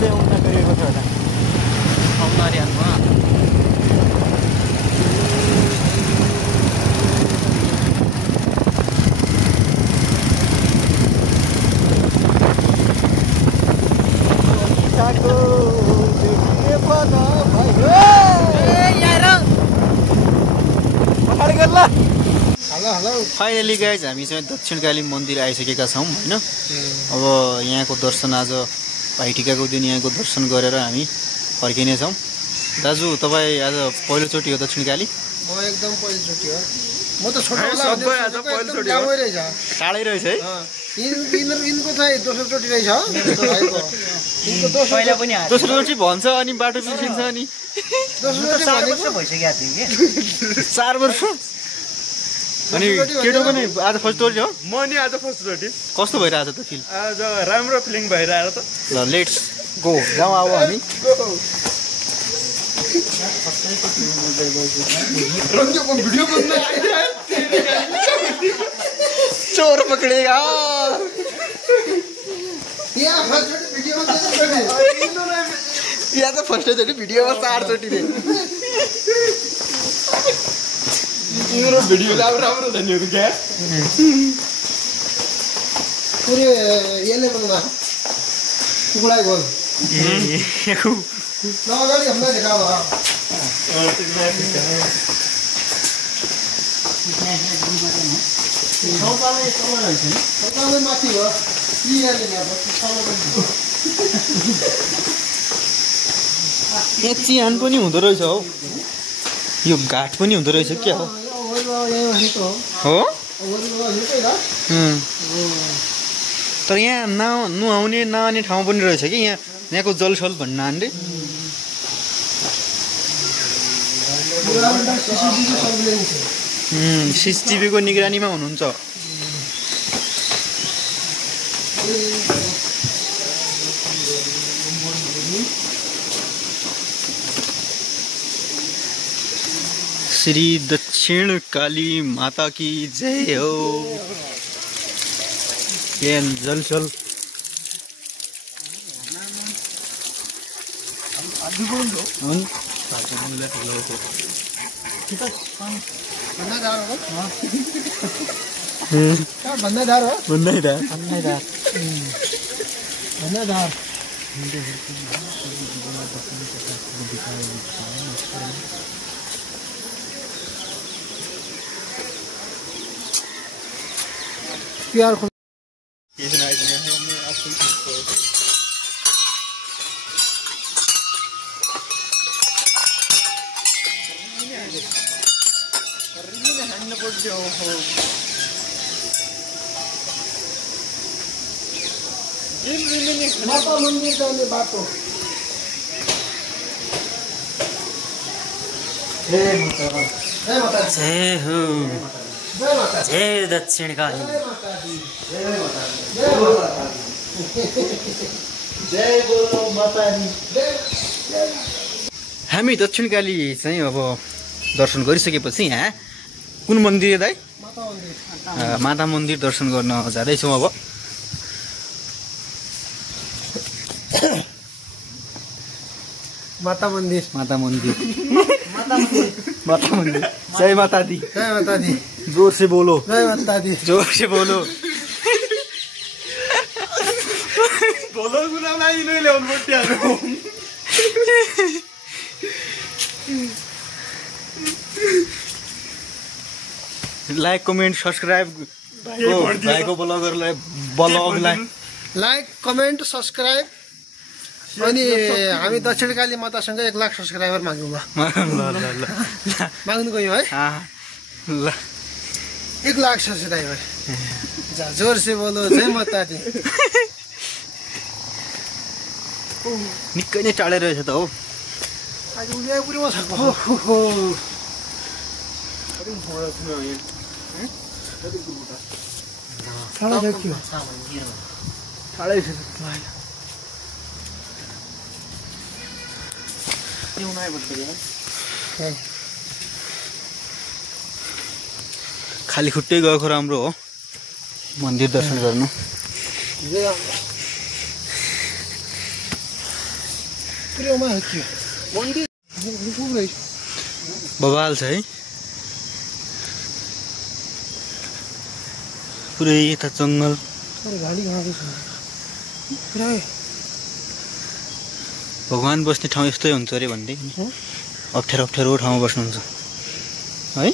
गरिएको छ होला औनारियानमा फाइनली गाइज हामी चाहिँ दक्षिणकाली मन्दिर आइसकेका छौँ होइन। अब यहाँको दर्शन आज भाइटिकाको दिन यहाँको दर्शन गरेर हामी फर्किनेछौँ। दाजु तपाईँ आज पहिलोचोटि हो दक्षिणकाली? म एकदम पहिलोचोटि हो। म त छोटो सबै आज पहिलोचोटि हो। टाढै रहेछ है। यिनको चाहिँ दोस्रोचोटि रहेछ हो भाइको। यिनको पहिला पनि दोस्रोचोटि भन्छ अनि बाटो बिर्सिन्छ अनि दोस्रोचोटि भनेको भइसकेको थियो कि 4 वर्ष। अनि केटो पनि आज फर्स्टचोटि हो? म नि आज फर्स्टचोटि। कस्तो भइरहेछ त फिल? आज राम्रो फिलिङ भइरहेको त। ल लेट्स गो जाउँ अब हामी। चोर पकड़ेगा या तो फर्स्ट चोटि भिडियोमा 4 चोटि रे तिम्रो भिडियो राम्रो छ नि क्या पुरै यसले बोल्दा कुकुलाई बोल अगाडि हामीलाई देखाऊ माथि हो यहाँ चिहान पनि हुँदो रहेछ हौ। यो घाट पनि हुँदो रहेछ क्या हो? हो तर यहाँ नुहाउने नआउने ठाउँ पनि रहेछ कि यहाँको जलसल भन्न आन्टे। सिसिटिभीको निगरानीमा हुनुहुन्छ। श्री दक्षिण काली माता की जय हो। ये जलसल प्यार माता मन्दिर जाने बाटो। जय माता जय हो। जय माता जय दक्षिण काली। जय बोलो माता दी। हामी दक्षिणकाली चाहिँ अब दर्शन गरिसकेपछि यहाँ कुन मन्दिर दाइ? माता मन्दिर। माता मन्दिर दर्शन गर्न जाँदैछौँ अब। माता मन्दिर। माता मन्दिर। माता मन्दिर। जय माता दी। जय माता दी। जोर से बोलो। जय माता दी। जोर से बोलो। बोलो गुनामा यिनै ल्याउनु पर्छ आज। लाइक कमेन्ट सब्सक्राइब भाइको ब्लगरलाई ब्लगलाई लाइक कमेन्ट सब्सक्राइब। अनि हामी दक्षिणकाली मातासँग 1 लाख सब्सक्राइबर माग्यौँ। ल माग्नु गयौँ है। ल 1 लाख सब्सक्राइबर। जोर से बोलो जय माता दी। निकै नै टाढै रहेछ त हो। आज उदयपुरमा छ। खाली खुट्टै गएको राम्रो हो मन्दिर दर्शन गर्नु। पुऱ्याउमा के मन्दिर पुरै बवाल छ है पुरै यता जङ्गल अरे गाडी घाँको छ पुरै भगवान बस्ने ठाउँ यस्तै हुन्छ अरे भन्दै अप्ठ्यारो अप्ठ्यारो ठाउँमा बस्नुहुन्छ है